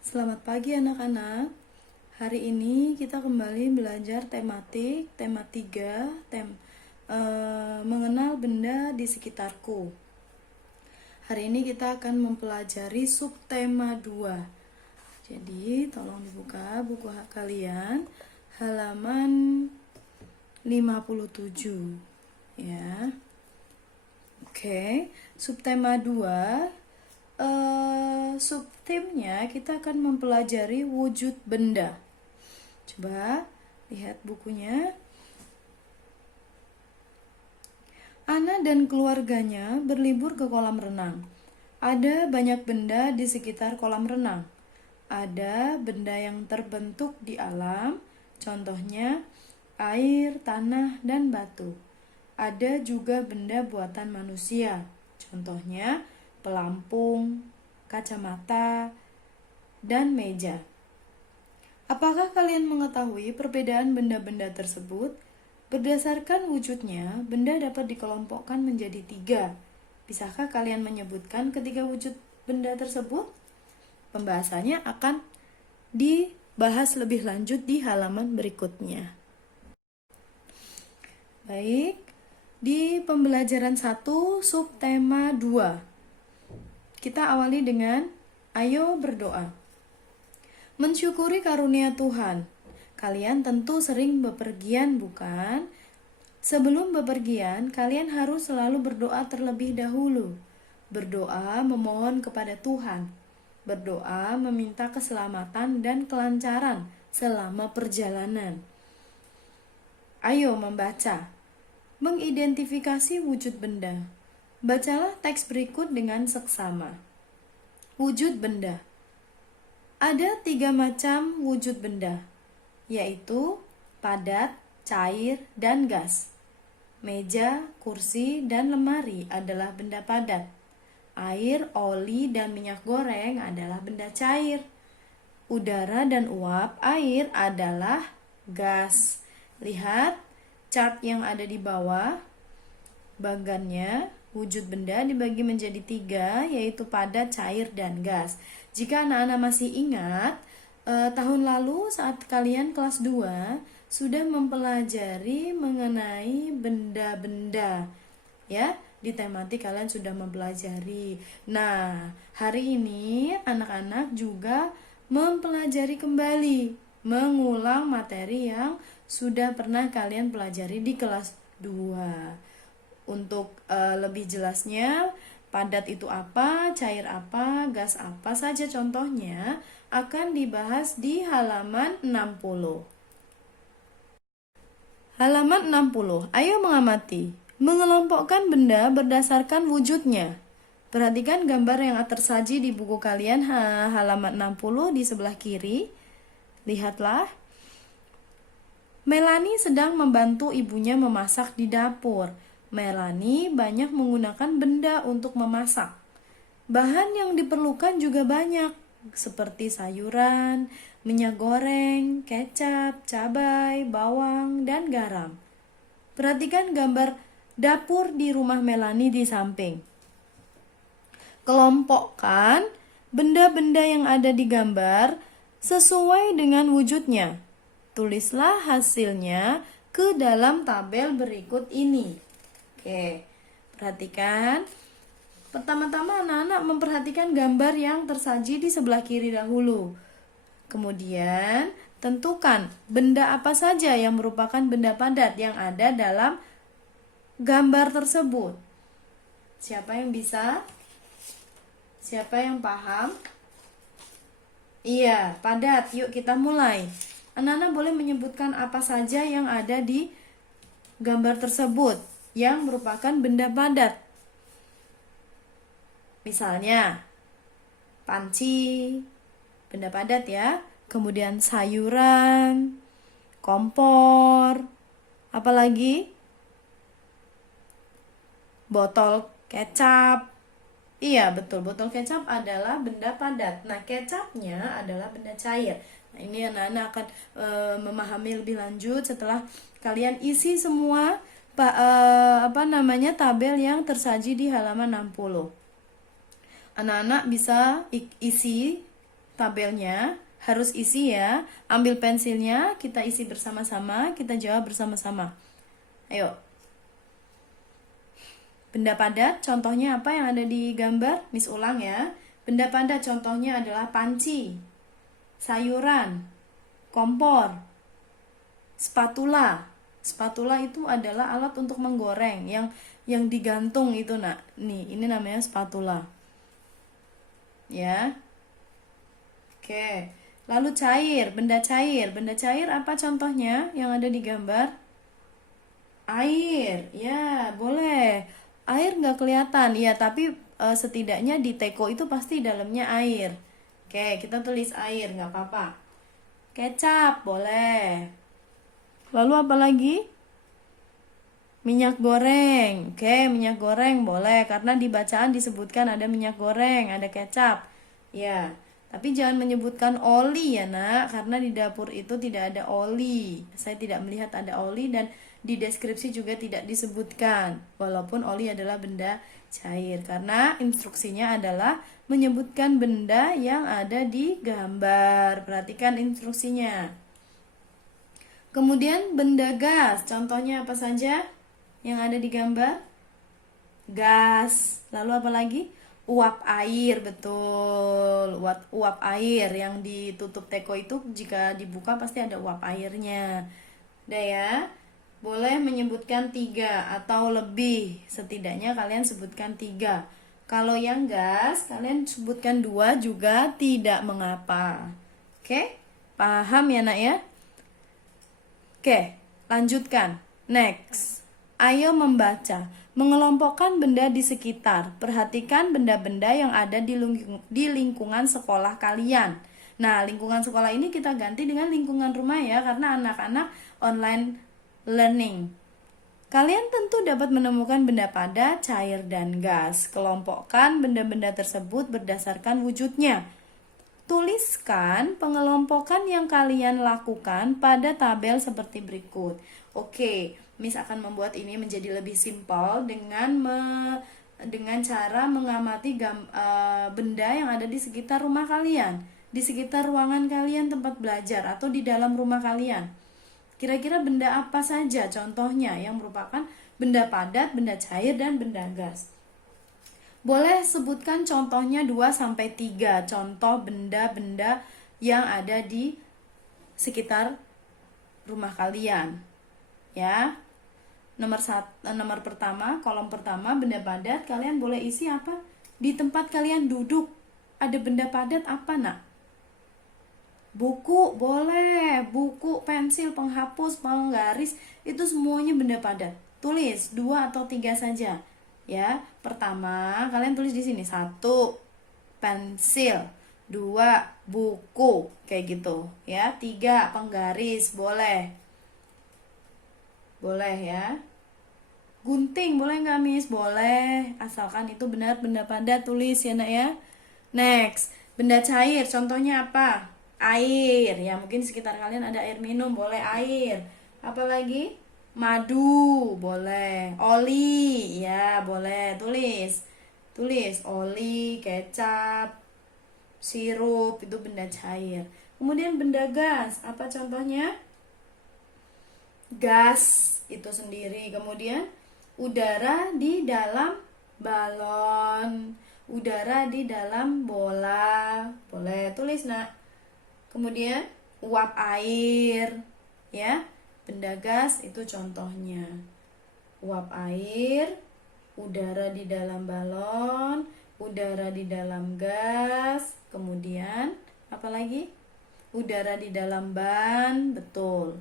Selamat pagi anak-anak. Hari ini kita kembali belajar tematik tema 3, mengenal benda di sekitarku. Hari ini kita akan mempelajari subtema 2. Jadi, tolong dibuka buku kalian halaman 57 ya. Oke, subtema 2. Subtemnya kita akan mempelajari wujud benda. Coba lihat bukunya. Ana dan keluarganya berlibur ke kolam renang. Ada banyak benda di sekitar kolam renang. Ada benda yang terbentuk di alam, contohnya air, tanah, dan batu. Ada juga benda buatan manusia, contohnya pelampung, kacamata, dan meja. Apakah kalian mengetahui perbedaan benda-benda tersebut? Berdasarkan wujudnya, benda dapat dikelompokkan menjadi 3. Bisakah kalian menyebutkan ketiga wujud benda tersebut? Pembahasannya akan dibahas lebih lanjut di halaman berikutnya. Baik, di pembelajaran 1 subtema 2. Kita awali dengan ayo berdoa. Mensyukuri karunia Tuhan. Kalian tentu sering bepergian, bukan? Sebelum bepergian, kalian harus selalu berdoa terlebih dahulu. Berdoa memohon kepada Tuhan. Berdoa meminta keselamatan dan kelancaran selama perjalanan. Ayo membaca. Mengidentifikasi wujud benda. Bacalah teks berikut dengan seksama. Wujud benda. Ada 3 macam wujud benda, yaitu padat, cair, dan gas. Meja, kursi, dan lemari adalah benda padat. Air, oli, dan minyak goreng adalah benda cair. Udara dan uap air adalah gas. Lihat chart yang ada di bawah. Bagannya wujud benda dibagi menjadi 3, yaitu padat, cair, dan gas. Jika anak-anak masih ingat, tahun lalu saat kalian kelas 2 sudah mempelajari mengenai benda-benda. Ya, di tematik kalian sudah mempelajari. Nah, hari ini anak-anak juga mempelajari kembali, mengulang materi yang sudah pernah kalian pelajari di kelas 2. Untuk lebih jelasnya, padat itu apa, cair apa, gas apa saja contohnya akan dibahas di halaman 60. Halaman 60. Ayo mengamati. Mengelompokkan benda berdasarkan wujudnya. Perhatikan gambar yang tersaji di buku kalian halaman 60 di sebelah kiri. Lihatlah. Melanie sedang membantu ibunya memasak di dapur. Melanie banyak menggunakan benda untuk memasak. Bahan yang diperlukan juga banyak, seperti sayuran, minyak goreng, kecap, cabai, bawang, dan garam. Perhatikan gambar dapur di rumah Melanie di samping. Kelompokkan benda-benda yang ada di gambar sesuai dengan wujudnya. Tulislah hasilnya ke dalam tabel berikut ini. Oke, perhatikan. Pertama-tama anak-anak memperhatikan gambar yang tersaji di sebelah kiri dahulu. Kemudian, tentukan benda apa saja yang merupakan benda padat yang ada dalam gambar tersebut. Siapa yang bisa? Siapa yang paham? Iya, padat. Yuk kita mulai. Anak-anak boleh menyebutkan apa saja yang ada di gambar tersebut yang merupakan benda padat. Misalnya, panci, benda padat ya. Kemudian sayuran, kompor, apalagi botol kecap. Iya, betul, botol kecap adalah benda padat. Nah, kecapnya adalah benda cair. Nah, ini anak-anak akan memahami lebih lanjut setelah kalian isi semua tabel yang tersaji di halaman 60. Anak-anak bisa isi tabelnya, harus isi ya. Ambil pensilnya, kita isi bersama-sama, kita jawab bersama-sama. Ayo. Benda padat contohnya apa yang ada di gambar? Miss ulang ya. Benda padat contohnya adalah panci, sayuran, kompor, spatula. Spatula itu adalah alat untuk menggoreng yang digantung itu, Nak. Nih, ini namanya spatula. Ya. Oke. Lalu cair, benda cair. Benda cair apa contohnya yang ada di gambar? Air. Ya, boleh. Air nggak kelihatan, ya, tapi setidaknya di teko itu pasti dalamnya air. Oke, kita tulis air, nggak apa-apa. Kecap, boleh. Lalu apa lagi? Minyak goreng. Oke, minyak goreng boleh, karena di bacaan disebutkan ada minyak goreng, ada kecap. Ya, tapi jangan menyebutkan oli ya, Nak, karena di dapur itu tidak ada oli. Saya tidak melihat ada oli dan di deskripsi juga tidak disebutkan, walaupun oli adalah benda cair, karena instruksinya adalah menyebutkan benda yang ada di gambar. Perhatikan instruksinya. Kemudian benda gas, contohnya apa saja yang ada di gambar? Gas. Lalu apa lagi? Uap air, betul. Uap air yang ditutup teko itu jika dibuka pasti ada uap airnya. Udah ya. Boleh menyebutkan 3 atau lebih. Setidaknya kalian sebutkan 3. Kalau yang gas, kalian sebutkan 2 juga tidak mengapa. Oke? Paham ya, Nak ya? Oke, lanjutkan. Next. Ayo membaca. Mengelompokkan benda di sekitar. Perhatikan benda-benda yang ada di lingkungan sekolah kalian. Nah, lingkungan sekolah ini kita ganti dengan lingkungan rumah ya, karena anak-anak online learning. Kalian tentu dapat menemukan benda padat, cair, dan gas. Kelompokkan benda-benda tersebut berdasarkan wujudnya. Tuliskan pengelompokan yang kalian lakukan pada tabel seperti berikut. Oke, Miss akan membuat ini menjadi lebih simpel dengan cara mengamati benda yang ada di sekitar rumah kalian, di sekitar ruangan kalian tempat belajar, atau di dalam rumah kalian. Kira-kira benda apa saja contohnya yang merupakan benda padat, benda cair, dan benda gas? Boleh sebutkan contohnya 2-3 contoh benda-benda yang ada di sekitar rumah kalian. Ya. Nomor pertama, kolom pertama, benda padat, kalian boleh isi apa? Di tempat kalian duduk ada benda padat apa, Nak? Buku, boleh. Buku, pensil, penghapus, penggaris, itu semuanya benda padat. Tulis 2 atau 3 saja. Ya, pertama kalian tulis di sini 1 pensil, 2 buku, kayak gitu. Ya, 3 penggaris, boleh. Boleh ya. Gunting, boleh nggak, Miss? Boleh, asalkan itu benar benda padat, tulis ya, Nak ya. Next, benda cair, contohnya apa? Air, ya mungkin di sekitar kalian ada air minum, boleh air. Apa lagi? Madu, boleh. Oli, ya boleh, tulis. Tulis oli, kecap, sirup, itu benda cair. Kemudian benda gas, apa contohnya? Gas itu sendiri. Kemudian udara di dalam balon, udara di dalam bola, boleh, tulis, Nak. Kemudian uap air, ya, benda gas itu contohnya. Uap air, udara di dalam balon, udara di dalam gas, kemudian apa lagi? Udara di dalam ban, betul.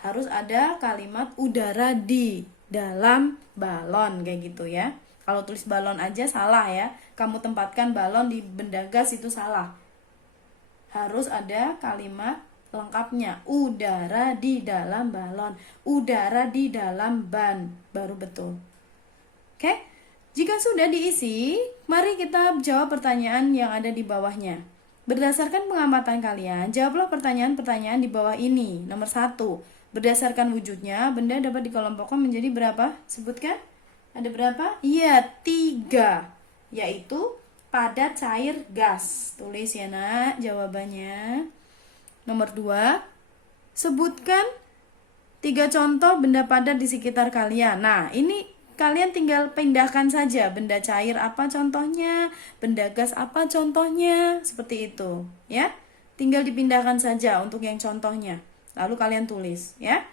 Harus ada kalimat udara di dalam balon, kayak gitu ya. Kalau tulis balon aja salah ya. Kamu tempatkan balon di benda gas itu salah. Harus ada kalimat lengkapnya, udara di dalam balon, udara di dalam ban, baru betul. Oke? Jika sudah diisi, mari kita jawab pertanyaan yang ada di bawahnya. Berdasarkan pengamatan kalian, jawablah pertanyaan-pertanyaan di bawah ini. Nomor 1, berdasarkan wujudnya, benda dapat dikelompokkan menjadi berapa? Sebutkan. Ada berapa? Iya, 3. Yaitu pada cair gas. Tulis ya nak jawabannya. Nomor 2, sebutkan 3 contoh benda padat di sekitar kalian. Nah, ini kalian tinggal pindahkan saja. Benda cair apa contohnya, benda gas apa contohnya, seperti itu. Ya, tinggal dipindahkan saja untuk yang contohnya. Lalu kalian tulis ya.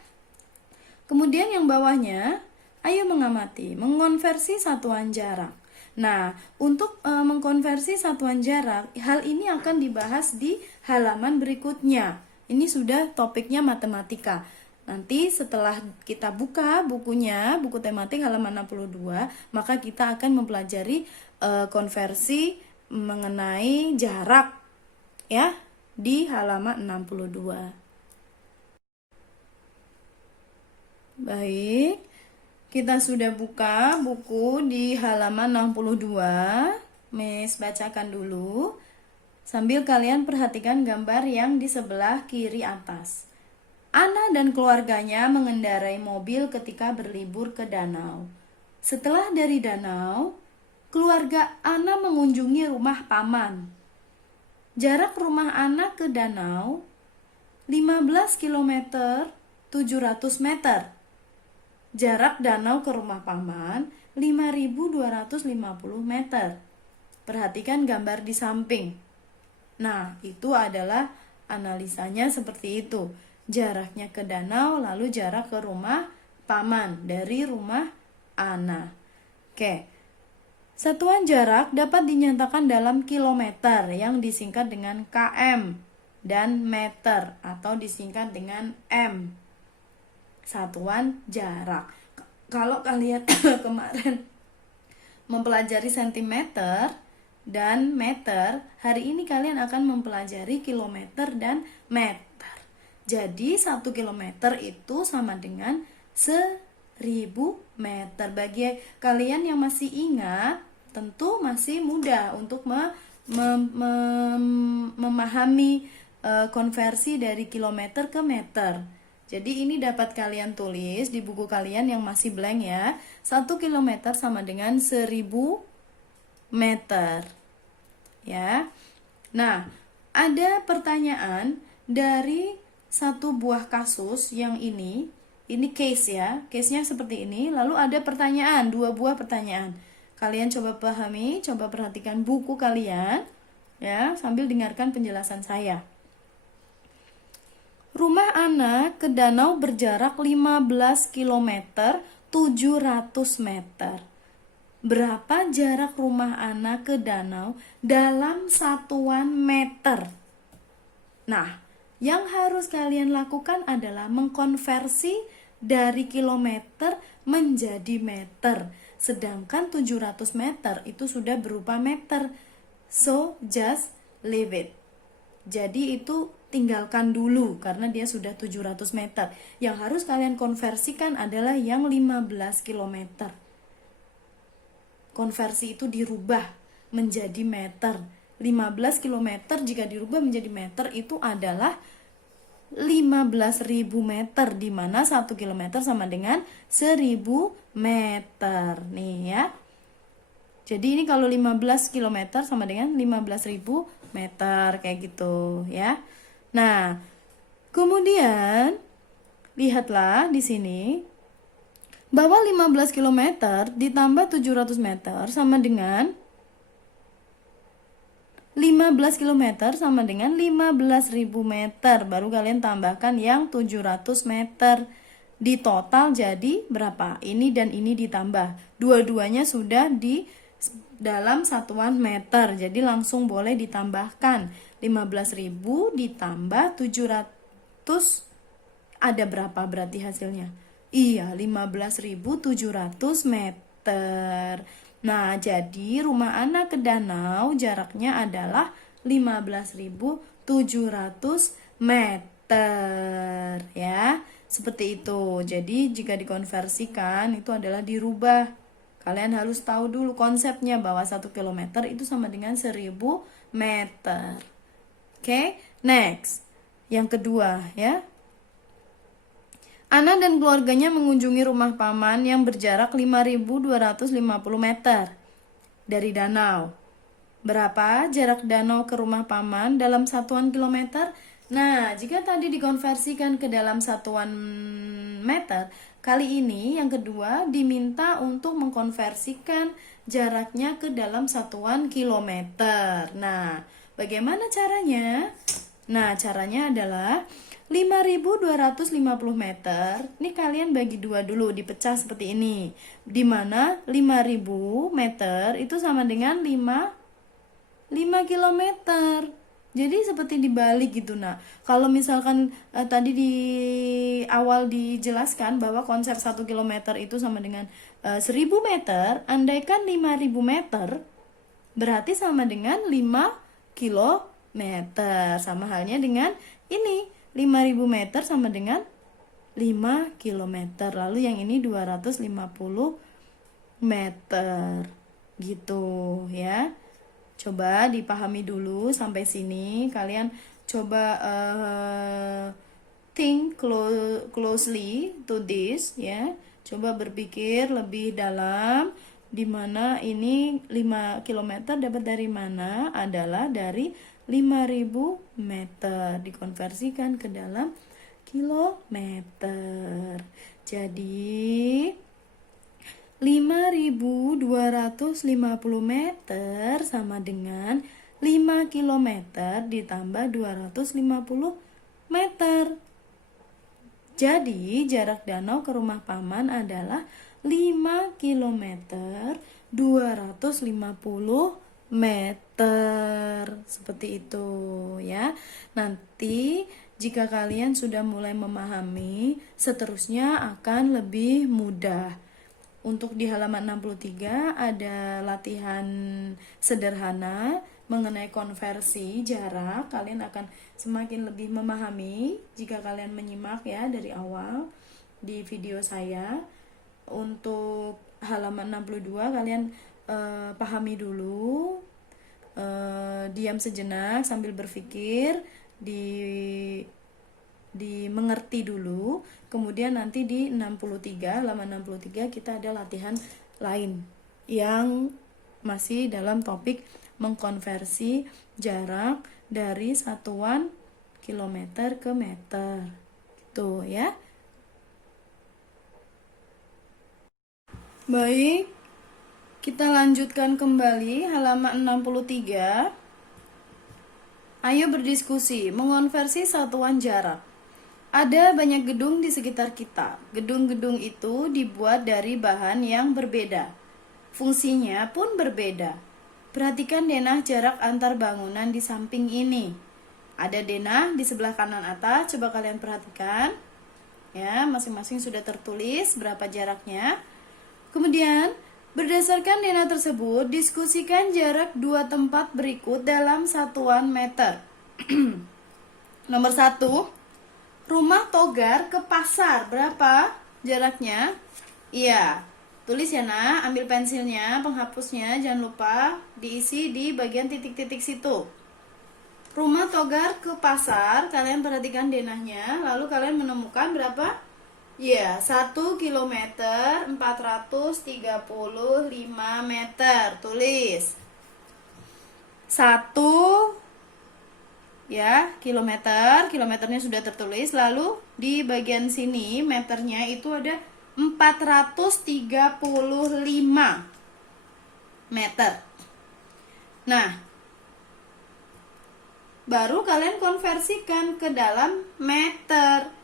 Kemudian yang bawahnya, ayo mengamati, mengonversi satuan jarak. Nah, untuk mengkonversi satuan jarak, hal ini akan dibahas di halaman berikutnya. Ini sudah topiknya matematika. Nanti setelah kita buka bukunya, buku tematik halaman 62, maka kita akan mempelajari konversi mengenai jarak ya di halaman 62. Baik. Kita sudah buka buku di halaman 62. Miss bacakan dulu. Sambil kalian perhatikan gambar yang di sebelah kiri atas. Ana dan keluarganya mengendarai mobil ketika berlibur ke danau. Setelah dari danau, keluarga Ana mengunjungi rumah paman. Jarak rumah Ana ke danau 15 km 700 meter. Jarak danau ke rumah paman 5.250 meter. Perhatikan gambar di samping. Nah, itu adalah analisanya seperti itu. Jaraknya ke danau, lalu jarak ke rumah paman dari rumah Ana. Oke. Satuan jarak dapat dinyatakan dalam kilometer yang disingkat dengan km dan meter atau disingkat dengan m. Satuan jarak. Kalau kalian kemarin mempelajari sentimeter dan meter, hari ini kalian akan mempelajari kilometer dan meter. Jadi 1 kilometer itu sama dengan 1000 meter. Bagi kalian yang masih ingat, tentu masih mudah untuk memahami konversi dari kilometer ke meter. Jadi ini dapat kalian tulis di buku kalian yang masih blank ya. 1 kilometer sama dengan 1000 meter. Ya. Nah, ada pertanyaan dari satu buah kasus yang ini case ya. Case-nya seperti ini. Lalu ada pertanyaan, 2 buah pertanyaan. Kalian coba pahami, coba perhatikan buku kalian ya, sambil dengarkan penjelasan saya. Rumah Ana ke danau berjarak 15 km 700 meter. Berapa jarak rumah Ana ke danau dalam satuan meter? Nah, yang harus kalian lakukan adalah mengkonversi dari kilometer menjadi meter. Sedangkan 700 meter itu sudah berupa meter. So, just leave it. Jadi itu tinggalkan dulu karena dia sudah 700 meter. Yang harus kalian konversikan adalah yang 15 km. Konversi itu dirubah menjadi meter. 15 km jika dirubah menjadi meter itu adalah 15.000 meter, di mana 1 km sama dengan 1000 meter. Nih ya. Jadi ini kalau 15 km sama dengan 15.000 meter kayak gitu ya. Nah, kemudian lihatlah di sini bahwa 15 km ditambah 700 meter sama dengan 15 km sama dengan 15.000 meter. Baru kalian tambahkan yang 700 meter. Di total jadi berapa? Ini dan ini ditambah. Dua-duanya sudah di dalam satuan meter. Jadi langsung boleh ditambahkan. 15.000 ditambah 700. Ada berapa berarti hasilnya? Iya, 15.700 meter. Nah, jadi rumah Ana ke danau jaraknya adalah 15.700 meter ya. Seperti itu. Jadi jika dikonversikan itu adalah dirubah. Kalian harus tahu dulu konsepnya bahwa 1 km itu sama dengan 1000 meter. Oke, next. Yang kedua ya. Ana dan keluarganya mengunjungi rumah paman yang berjarak 5.250 meter dari danau. Berapa jarak danau ke rumah paman dalam satuan kilometer? Nah, jika tadi dikonversikan ke dalam satuan meter, kali ini yang kedua diminta untuk mengkonversikan jaraknya ke dalam satuan kilometer. Nah, bagaimana caranya? Nah, caranya adalah 5.250 meter. Ini kalian bagi dua dulu, dipecah seperti ini. Di mana 5.000 meter itu sama dengan 5 kilometer. Jadi seperti dibalik gitu. Nah, kalau misalkan tadi di awal dijelaskan bahwa konsep 1 kilometer itu sama dengan 1.000 meter, andaikan 5.000 meter berarti sama dengan 5 kilometer. Sama halnya dengan ini, 5.000 meter sama dengan 5 kilometer. Lalu yang ini 250 meter. Gitu ya. Coba dipahami dulu sampai sini. Kalian coba think closely to this ya. Coba berpikir lebih dalam di mana ini 5 km dapat dari mana? Adalah dari 5.000 meter dikonversikan ke dalam kilometer. Jadi 5.250 meter sama dengan 5 kilometer ditambah 250 meter. Jadi jarak danau ke rumah paman adalah 5 kilometer 250 meter. Seperti itu ya. Nanti jika kalian sudah mulai memahami, seterusnya akan lebih mudah. Untuk di halaman 63 ada latihan sederhana mengenai konversi jarak. Kalian akan semakin lebih memahami jika kalian menyimak ya dari awal di video saya. Untuk halaman 62 kalian pahami dulu, diam sejenak sambil berpikir, dimengerti dulu. Kemudian nanti di 63, halaman 63 kita ada latihan lain yang masih dalam topik mengkonversi jarak dari satuan kilometer ke meter. Gitu ya. Baik, kita lanjutkan kembali halaman 63. Ayo berdiskusi, mengonversi satuan jarak. Ada banyak gedung di sekitar kita. Gedung-gedung itu dibuat dari bahan yang berbeda. Fungsinya pun berbeda. Perhatikan denah jarak antar bangunan di samping ini. Ada denah di sebelah kanan atas, coba kalian perhatikan. Ya, masing-masing sudah tertulis berapa jaraknya. Kemudian, berdasarkan denah tersebut, diskusikan jarak dua tempat berikut dalam satuan meter. Nomor 1. Rumah Togar ke pasar, berapa jaraknya? Iya, tulis ya nak, ambil pensilnya, penghapusnya, jangan lupa diisi di bagian titik-titik situ. Rumah Togar ke pasar, kalian perhatikan denahnya, lalu kalian menemukan berapa? Iya, 1 kilometer 435 meter, tulis. 1 ya, kilometernya sudah tertulis. Lalu di bagian sini meternya itu ada 435 meter. Nah, baru kalian konversikan ke dalam meter.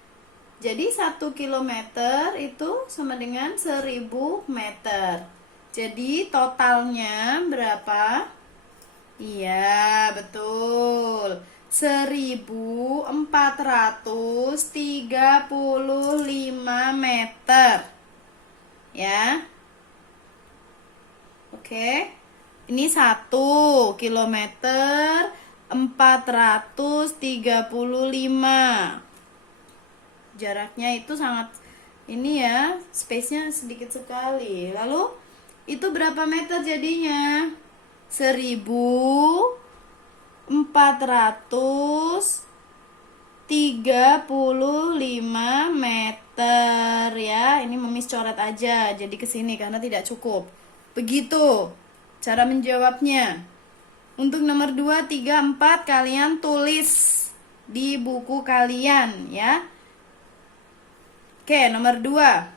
Jadi 1 kilometer itu sama dengan 1000 meter. Jadi totalnya berapa? Iya, betul. 1435 meter. Ya. Oke. Ini 1 kilometer 435. Jaraknya itu sangat ini ya, space-nya sedikit sekali. Lalu itu berapa meter jadinya? 1435 meter ya. Ini memis coret aja, jadi kesini karena tidak cukup. Begitu cara menjawabnya. Untuk nomor 2, 3, 4 kalian tulis di buku kalian ya. Oke, nomor 2.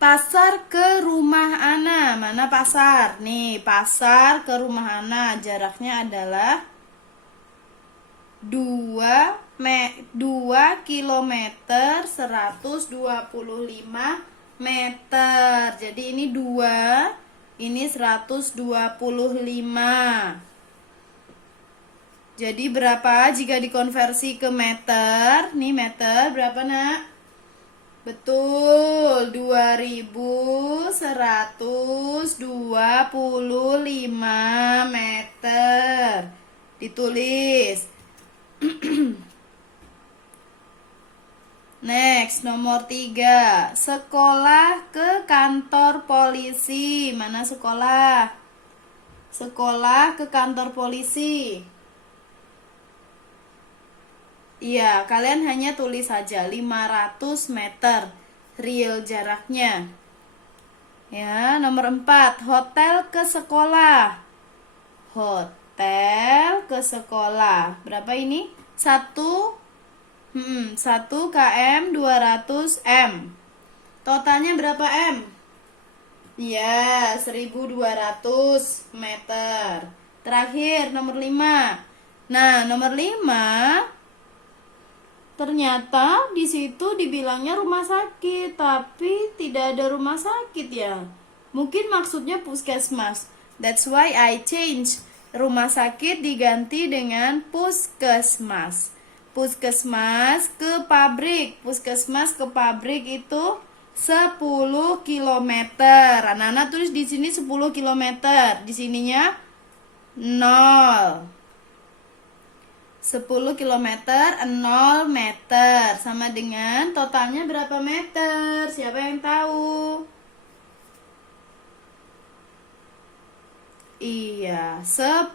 Pasar ke rumah Ana. Mana pasar? Nih, pasar ke rumah Ana. Jaraknya adalah 2 kilometer 125 meter. Jadi ini 2, ini 125. Jadi berapa jika dikonversi ke meter? Nih meter berapa nak? Betul, 2125 meter. Ditulis. Next, nomor 3. Sekolah ke kantor polisi. Mana sekolah? Sekolah ke kantor polisi. Iya, kalian hanya tulis saja 500 meter real jaraknya. Ya, nomor 4. Hotel ke sekolah. Hotel ke sekolah. Berapa ini? 1 km 200 m. Totalnya berapa m? Ya, 1200 meter. Terakhir nomor 5. Nah, nomor 5 ternyata di situ dibilangnya rumah sakit, tapi tidak ada rumah sakit ya. Mungkin maksudnya puskesmas. That's why I change. Rumah sakit diganti dengan puskesmas. Puskesmas ke pabrik. Puskesmas ke pabrik itu 10 km. Anak-anak tulis di sini 10 km. Di sininya 0. 10 km 0 meter sama dengan totalnya berapa meter? Siapa yang tahu? Iya, 10.000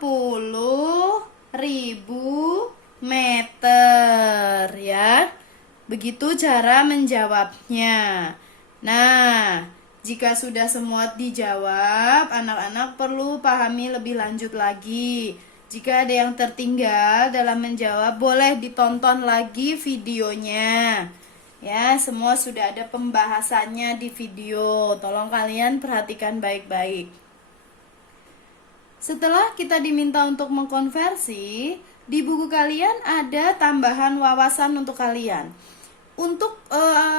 meter ya. Begitu cara menjawabnya. Nah, jika sudah semua dijawab, anak-anak perlu pahami lebih lanjut lagi. Jika ada yang tertinggal dalam menjawab, boleh ditonton lagi videonya. Ya, semua sudah ada pembahasannya di video. Tolong kalian perhatikan baik-baik. Setelah kita diminta untuk mengkonversi, di buku kalian ada tambahan wawasan untuk kalian. Untuk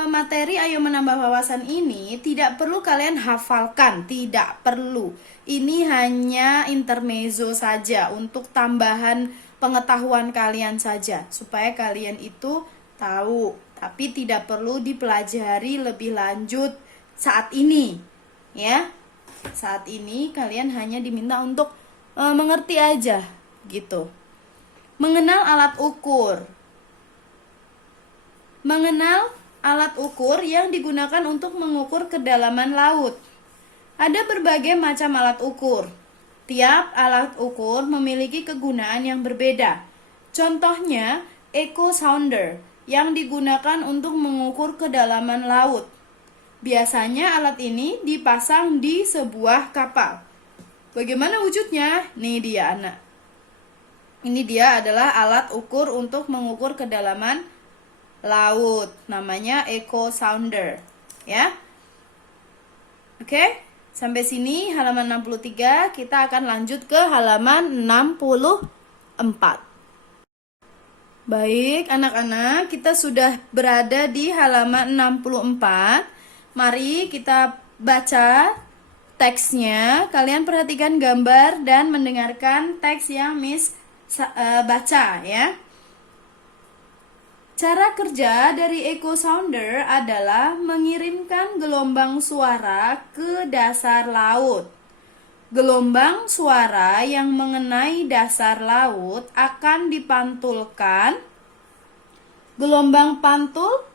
materi Ayo Menambah Wawasan ini tidak perlu kalian hafalkan, tidak perlu. Ini hanya intermezzo saja untuk tambahan pengetahuan kalian saja, supaya kalian itu tahu, tapi tidak perlu dipelajari lebih lanjut saat ini. Ya. Saat ini kalian hanya diminta untuk mengerti aja gitu. Mengenal alat ukur. Mengenal alat ukur yang digunakan untuk mengukur kedalaman laut. Ada berbagai macam alat ukur. Tiap alat ukur memiliki kegunaan yang berbeda. Contohnya, echo sounder yang digunakan untuk mengukur kedalaman laut. Biasanya alat ini dipasang di sebuah kapal. Bagaimana wujudnya? Nih dia anak. Ini dia adalah alat ukur untuk mengukur kedalaman laut, namanya echo sounder ya. Oke, sampai sini halaman 63. Kita akan lanjut ke halaman 64. Baik anak-anak, kita sudah berada di halaman 64. Mari kita baca teksnya. Kalian perhatikan gambar dan mendengarkan teks yang Miss baca ya. Cara kerja dari echo sounder adalah mengirimkan gelombang suara ke dasar laut. Gelombang suara yang mengenai dasar laut akan dipantulkan. Gelombang pantul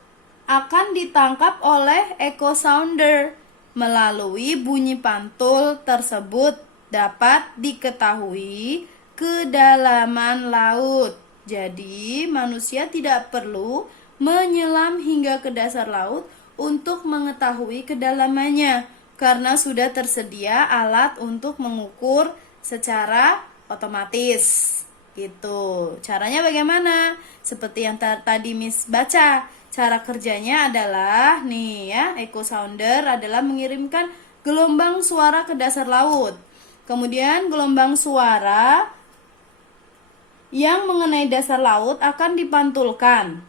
akan ditangkap oleh echo sounder. Melalui bunyi pantul tersebut dapat diketahui kedalaman laut. Jadi, manusia tidak perlu menyelam hingga ke dasar laut untuk mengetahui kedalamannya, karena sudah tersedia alat untuk mengukur secara otomatis. Gitu. Caranya bagaimana? Seperti yang tadi Miss baca. Cara kerjanya adalah nih ya, echo sounder adalah mengirimkan gelombang suara ke dasar laut. Kemudian gelombang suara yang mengenai dasar laut akan dipantulkan.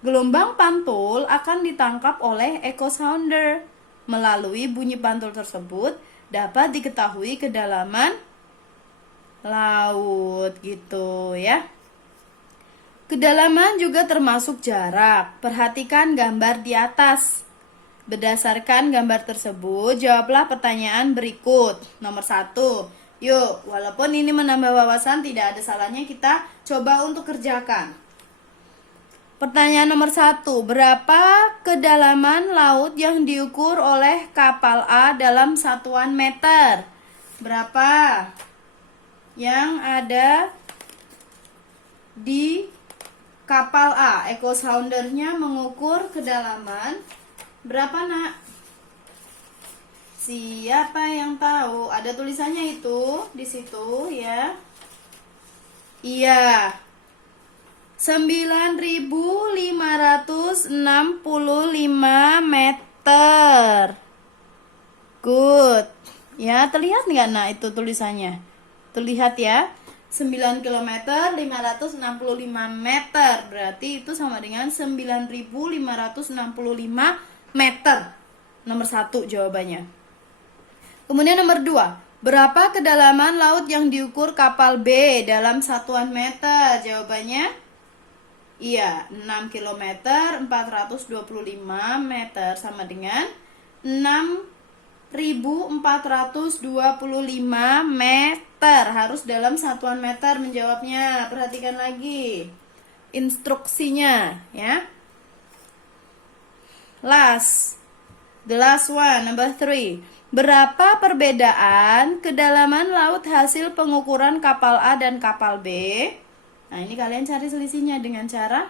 Gelombang pantul akan ditangkap oleh echo sounder. Melalui bunyi pantul tersebut dapat diketahui kedalaman laut gitu ya. Kedalaman juga termasuk jarak. Perhatikan gambar di atas. Berdasarkan gambar tersebut, jawablah pertanyaan berikut. Nomor 1. Yuk, walaupun ini menambah wawasan, tidak ada salahnya kita coba untuk kerjakan. Pertanyaan nomor 1. Berapa kedalaman laut yang diukur oleh kapal A dalam satuan meter? Berapa yang ada di kapal A? Echo soundernya mengukur kedalaman berapa, Nak? Siapa yang tahu? Ada tulisannya itu di situ ya. Iya. 9.565 meter. Good. Ya, terlihat nggak, Nak, itu tulisannya? Terlihat ya. 9 km 565 meter. Berarti itu sama dengan 9.565 meter. Nomor 1 jawabannya. Kemudian nomor 2. Berapa kedalaman laut yang diukur kapal B dalam satuan meter? Jawabannya iya, 6 km 425 meter sama dengan 6.425 meter. Harus dalam satuan meter menjawabnya. Perhatikan lagi instruksinya ya. The last one, number 3. Berapa perbedaan kedalaman laut hasil pengukuran kapal A dan kapal B? Nah, ini kalian cari selisihnya dengan cara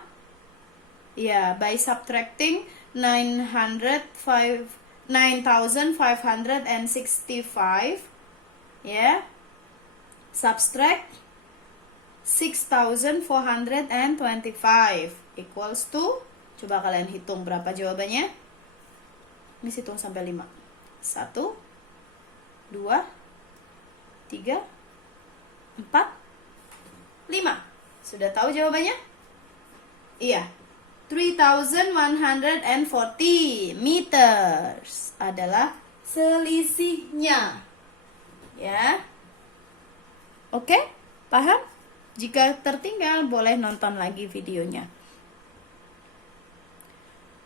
ya, by subtracting 9,565 ya. Subtract 6,425 equals to, coba kalian hitung berapa jawabannya. Ini hitung sampai 5. 1, 2, 3, 4, 5. Sudah tahu jawabannya? Iya. 3.140 meters adalah selisihnya. Ya. Oke? Paham? Jika tertinggal boleh nonton lagi videonya.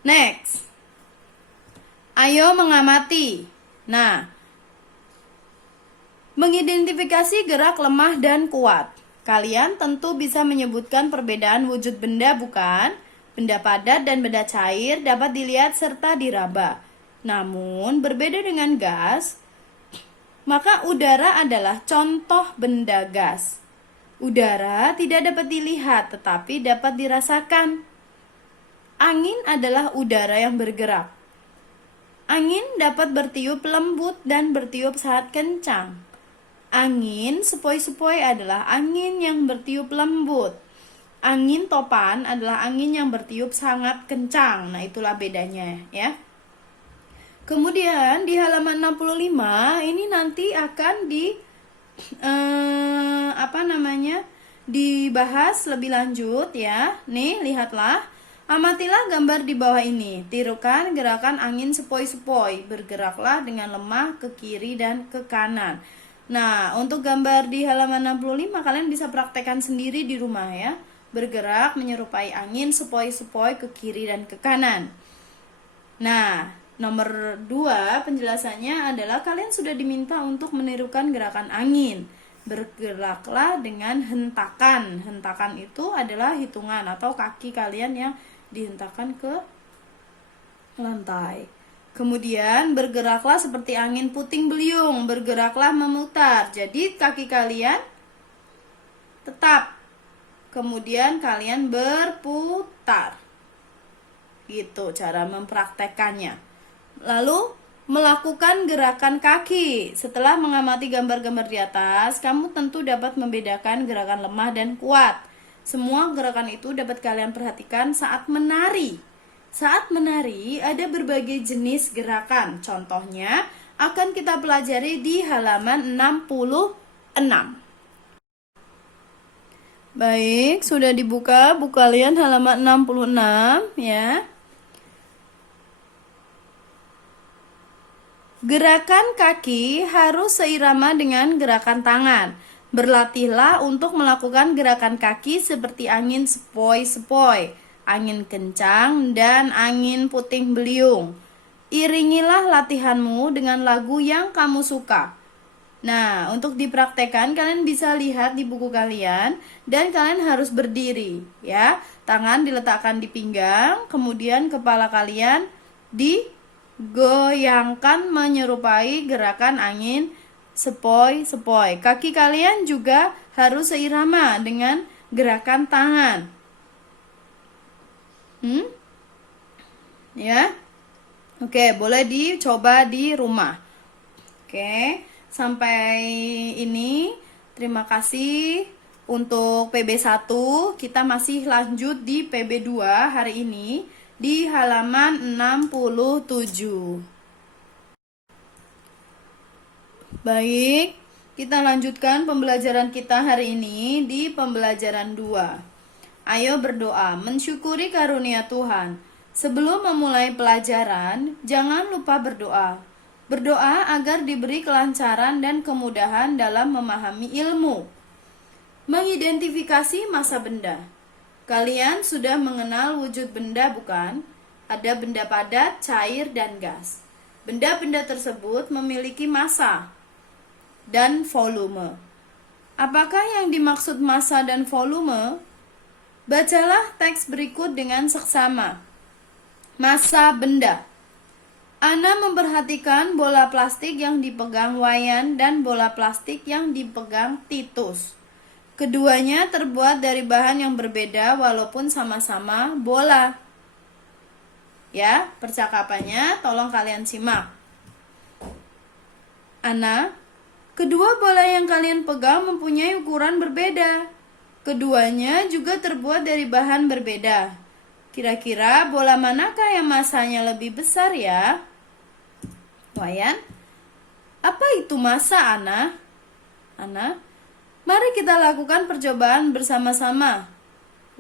Next. Ayo mengamati. Nah, mengidentifikasi gerak lemah dan kuat. Kalian tentu bisa menyebutkan perbedaan wujud benda, bukan? Benda padat dan benda cair dapat dilihat serta diraba. Namun, berbeda dengan gas, maka udara adalah contoh benda gas. Udara tidak dapat dilihat tetapi dapat dirasakan. Angin adalah udara yang bergerak. Angin dapat bertiup lembut dan bertiup sangat kencang. Angin sepoi-sepoi adalah angin yang bertiup lembut. Angin topan adalah angin yang bertiup sangat kencang. Nah, itulah bedanya ya. Kemudian di halaman 65 ini nanti akan dibahas lebih lanjut ya. Nih, lihatlah. Amatilah gambar di bawah ini. Tirukan gerakan angin sepoi-sepoi. Bergeraklah dengan lemah ke kiri dan ke kanan. Nah, untuk gambar di halaman 65 kalian bisa praktekkan sendiri di rumah ya. Bergerak menyerupai angin sepoi-sepoi ke kiri dan ke kanan. Nah, nomor 2 penjelasannya adalah kalian sudah diminta untuk menirukan gerakan angin. Bergeraklah dengan hentakan. Hentakan itu adalah hitungan atau kaki kalian yang dihentakkan ke lantai. Kemudian bergeraklah seperti angin puting beliung, bergeraklah memutar. Jadi kaki kalian tetap. Kemudian kalian berputar. Gitu cara mempraktekannya. Lalu melakukan gerakan kaki. Setelah mengamati gambar-gambar di atas, kamu tentu dapat membedakan gerakan lemah dan kuat. Semua gerakan itu dapat kalian perhatikan saat menari. Saat menari ada berbagai jenis gerakan. Contohnya akan kita pelajari di halaman 66. Baik, sudah dibuka buku kalian halaman 66 ya. Gerakan kaki harus seirama dengan gerakan tangan. Berlatihlah untuk melakukan gerakan kaki seperti angin sepoi-sepoi, angin kencang, dan angin puting beliung. Iringilah latihanmu dengan lagu yang kamu suka. Nah, untuk dipraktekkan kalian bisa lihat di buku kalian dan kalian harus berdiri ya. Tangan diletakkan di pinggang, kemudian kepala kalian digoyangkan menyerupai gerakan angin sepoi-sepoi. Kaki kalian juga harus seirama dengan gerakan tangan. Ya. Oke, boleh dicoba di rumah. Oke, sampai ini terima kasih untuk PB1. Kita masih lanjut di PB2 hari ini di halaman 67. Baik, kita lanjutkan pembelajaran kita hari ini di pembelajaran 2. Ayo berdoa, mensyukuri karunia Tuhan. Sebelum memulai pelajaran, jangan lupa berdoa. Berdoa agar diberi kelancaran dan kemudahan dalam memahami ilmu. Mengidentifikasi massa benda. Kalian sudah mengenal wujud benda, bukan? Ada benda padat, cair, dan gas. Benda-benda tersebut memiliki massa dan volume. Apakah yang dimaksud massa dan volume? Bacalah teks berikut dengan seksama. Massa benda. Ana memperhatikan bola plastik yang dipegang Wayan dan bola plastik yang dipegang Titus. Keduanya terbuat dari bahan yang berbeda walaupun sama-sama bola. Ya, percakapannya tolong kalian simak. Ana, kedua bola yang kalian pegang mempunyai ukuran berbeda. Keduanya juga terbuat dari bahan berbeda. Kira-kira bola manakah yang massanya lebih besar ya? Wayan, apa itu massa, Ana? Ana, mari kita lakukan percobaan bersama-sama.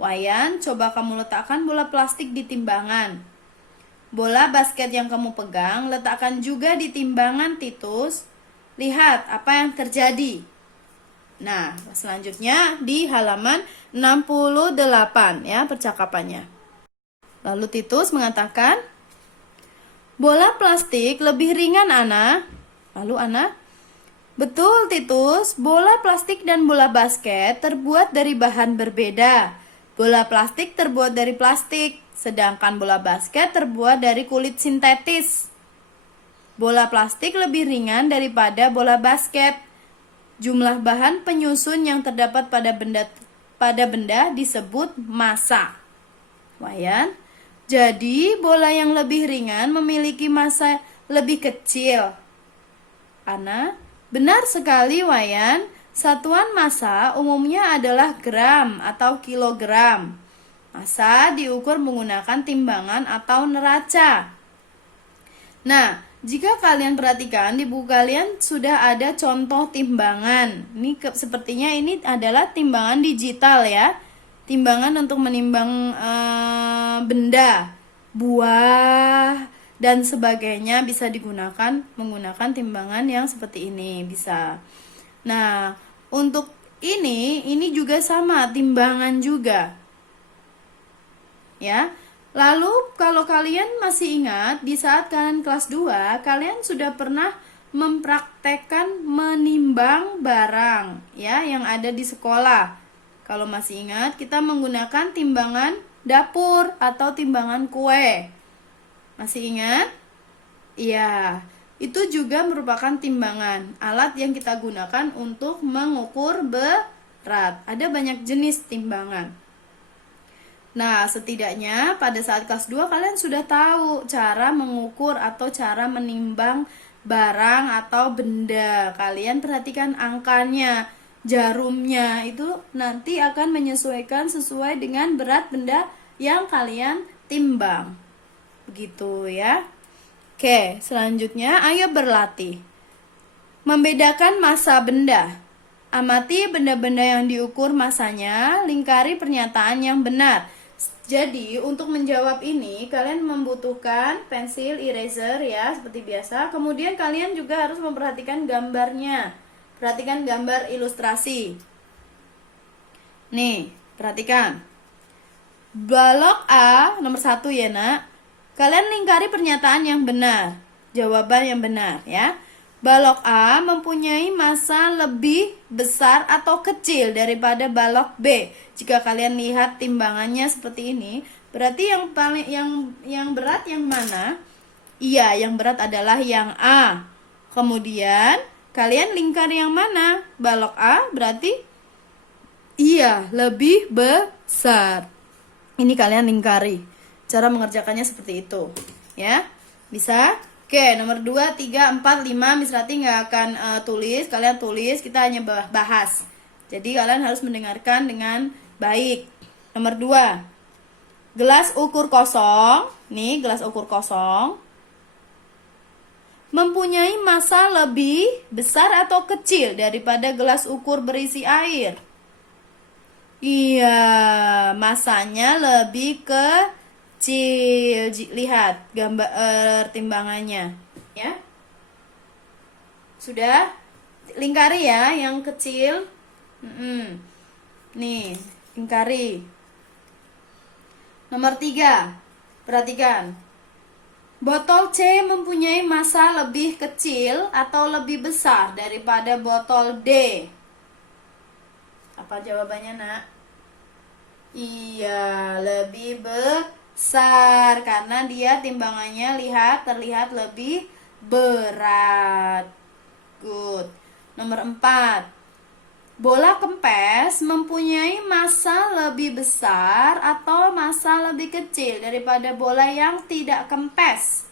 Wayan, coba kamu letakkan bola plastik di timbangan. Bola basket yang kamu pegang, letakkan juga di timbangan Titus. Lihat apa yang terjadi. Nah, selanjutnya di halaman 68 ya percakapannya. Lalu Titus mengatakan, bola plastik lebih ringan, Ana. Lalu Ana, betul Titus, bola plastik dan bola basket terbuat dari bahan berbeda. Bola plastik terbuat dari plastik, sedangkan bola basket terbuat dari kulit sintetis. Bola plastik lebih ringan daripada bola basket. Jumlah bahan penyusun yang terdapat pada benda disebut massa. Wayan, jadi bola yang lebih ringan memiliki massa lebih kecil. Ana, benar sekali Wayan. Satuan massa umumnya adalah gram atau kilogram. Massa diukur menggunakan timbangan atau neraca. Nah, jika kalian perhatikan di buku kalian sudah ada contoh timbangan. Ini sepertinya ini adalah timbangan digital ya. Timbangan untuk menimbang benda, buah, dan sebagainya bisa digunakan menggunakan timbangan yang seperti ini bisa. Nah, untuk ini juga sama, timbangan juga. Ya. Lalu kalau kalian masih ingat di saat kalian kelas 2, kalian sudah pernah mempraktekkan menimbang barang ya yang ada di sekolah. Kalau masih ingat, kita menggunakan timbangan dapur atau timbangan kue. Masih ingat? Iya, itu juga merupakan timbangan, alat yang kita gunakan untuk mengukur berat. Ada banyak jenis timbangan. Nah, setidaknya pada saat kelas 2 kalian sudah tahu cara mengukur atau cara menimbang barang atau benda. Kalian perhatikan angkanya, jarumnya itu nanti akan menyesuaikan sesuai dengan berat benda yang kalian timbang. Begitu ya. Oke, selanjutnya ayo berlatih. Membedakan massa benda. Amati benda-benda yang diukur massanya, lingkari pernyataan yang benar. Jadi, untuk menjawab ini, kalian membutuhkan pensil eraser ya, seperti biasa. Kemudian kalian juga harus memperhatikan gambarnya. Perhatikan gambar ilustrasi. Nih, perhatikan. Balok A, nomor 1 ya nak. Kalian lingkari pernyataan yang benar. Jawaban yang benar ya. Balok A mempunyai massa lebih besar atau kecil daripada balok B. Jika kalian lihat timbangannya seperti ini, berarti yang paling yang berat yang mana? Iya, yang berat adalah yang A. Kemudian kalian lingkar yang mana? Balok A berarti iya, lebih besar. Ini kalian lingkari. Cara mengerjakannya seperti itu, ya. Bisa? Oke, nomor 2, 3, 4, 5 Miss Rati nggak akan tulis, kalian tulis, kita hanya bahas. Jadi kalian harus mendengarkan dengan baik. Nomor 2, gelas ukur kosong. Nih, gelas ukur kosong mempunyai massa lebih besar atau kecil daripada gelas ukur berisi air. Iya, massanya lebih kecil. Lihat gambar timbangannya ya. Sudah lingkari ya yang kecil. Nih, lingkari. Nomor 3, perhatikan. Botol C mempunyai massa lebih kecil atau lebih besar daripada botol D. Apa jawabannya nak? Iya, lebih besar karena dia timbangannya terlihat lebih berat. Good. Nomor 4. Bola kempes mempunyai massa lebih besar atau massa lebih kecil daripada bola yang tidak kempes.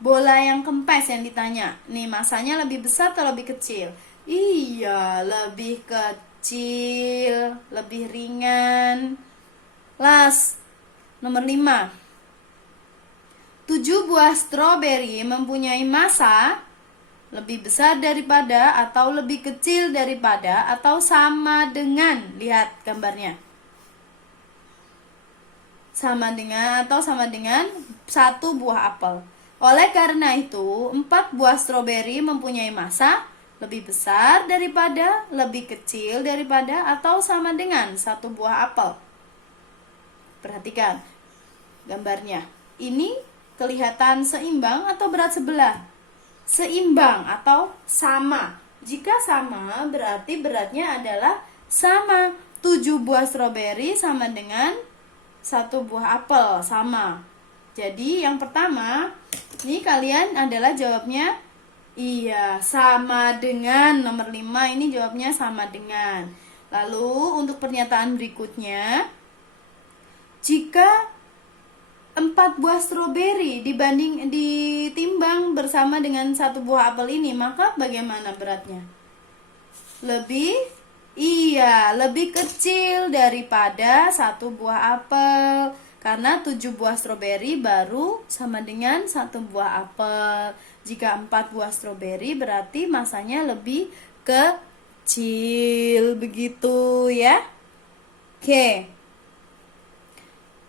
Bola yang kempes yang ditanya. Nih, massanya lebih besar atau lebih kecil? Iya, lebih kecil, lebih ringan. Last, nomor 5. 7 buah stroberi mempunyai massa lebih besar daripada atau lebih kecil daripada atau sama dengan, lihat gambarnya. Sama dengan atau sama dengan 1 buah apel. Oleh karena itu, 4 buah stroberi mempunyai massa lebih besar daripada, lebih kecil daripada atau sama dengan 1 buah apel. Perhatikan gambarnya. Ini kelihatan seimbang atau berat sebelah? Seimbang atau sama. Jika sama, berarti beratnya adalah sama. 7 buah stroberi sama dengan 1 buah apel, sama. Jadi yang pertama, ini kalian adalah jawabnya iya, sama dengan. Nomor 5 ini jawabnya sama dengan. Lalu untuk pernyataan berikutnya, jika 4 buah stroberi ditimbang bersama dengan 1 buah apel ini, maka bagaimana beratnya? Lebih kecil daripada 1 buah apel. Karena 7 buah stroberi baru sama dengan 1 buah apel. Jika 4 buah stroberi berarti massanya lebih kecil. Begitu ya. Oke.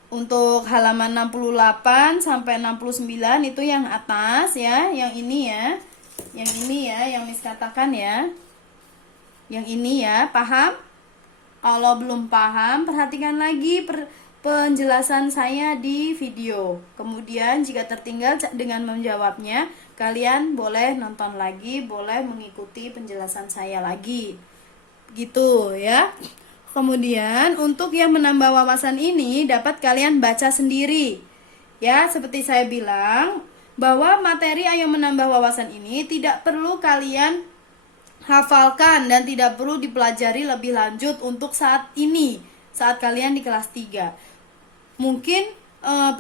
Untuk halaman 68 sampai 69 itu yang atas ya, yang ini ya. Yang ini ya, yang Miss katakan ya. Yang ini ya, paham? Kalau belum paham, perhatikan lagi penjelasan saya di video. Kemudian jika tertinggal dengan menjawabnya, kalian boleh nonton lagi, boleh mengikuti penjelasan saya lagi. Gitu ya. Kemudian untuk yang menambah wawasan ini dapat kalian baca sendiri. Ya, seperti saya bilang bahwa materi Ayo Menambah Wawasan ini tidak perlu kalian hafalkan dan tidak perlu dipelajari lebih lanjut untuk saat ini. saat kalian di kelas 3. Mungkin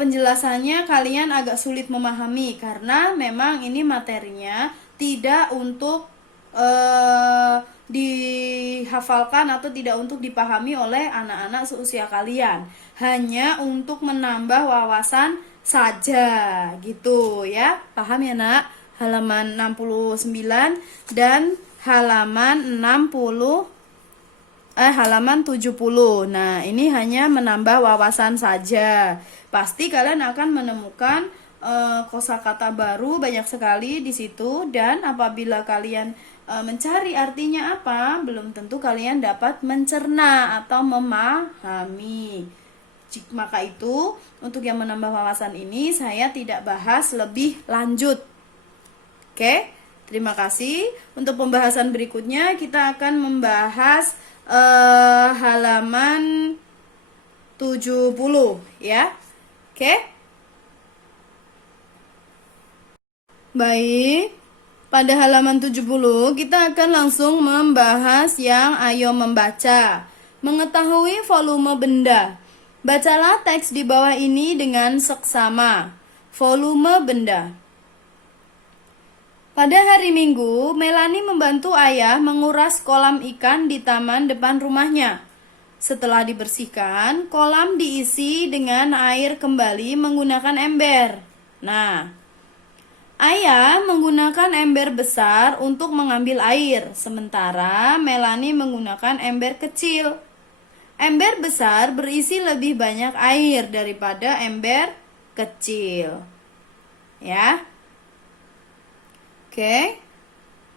penjelasannya kalian agak sulit memahami karena memang ini materinya tidak untuk dihafalkan atau tidak untuk dipahami oleh anak-anak seusia kalian, hanya untuk menambah wawasan saja gitu ya. Paham ya nak? Halaman 69 dan halaman 70. Nah, ini hanya menambah wawasan saja. Pasti kalian akan menemukan kosakata baru banyak sekali di situ, dan apabila kalian mencari artinya apa, belum tentu kalian dapat mencerna atau memahami. Maka itu, untuk yang menambah wawasan ini saya tidak bahas lebih lanjut. Oke, terima kasih. Untuk pembahasan berikutnya kita akan membahas halaman 70 ya. Oke. Baik. Pada halaman 70 kita akan langsung membahas yang ayo membaca. Mengetahui volume benda. Bacalah teks di bawah ini dengan seksama. Volume benda. Pada hari Minggu, Melanie membantu ayah menguras kolam ikan di taman depan rumahnya. Setelah dibersihkan, kolam diisi dengan air kembali menggunakan ember. Nah, ayah menggunakan ember besar untuk mengambil air, sementara Melanie menggunakan ember kecil. Ember besar berisi lebih banyak air daripada ember kecil. Ya. Oke.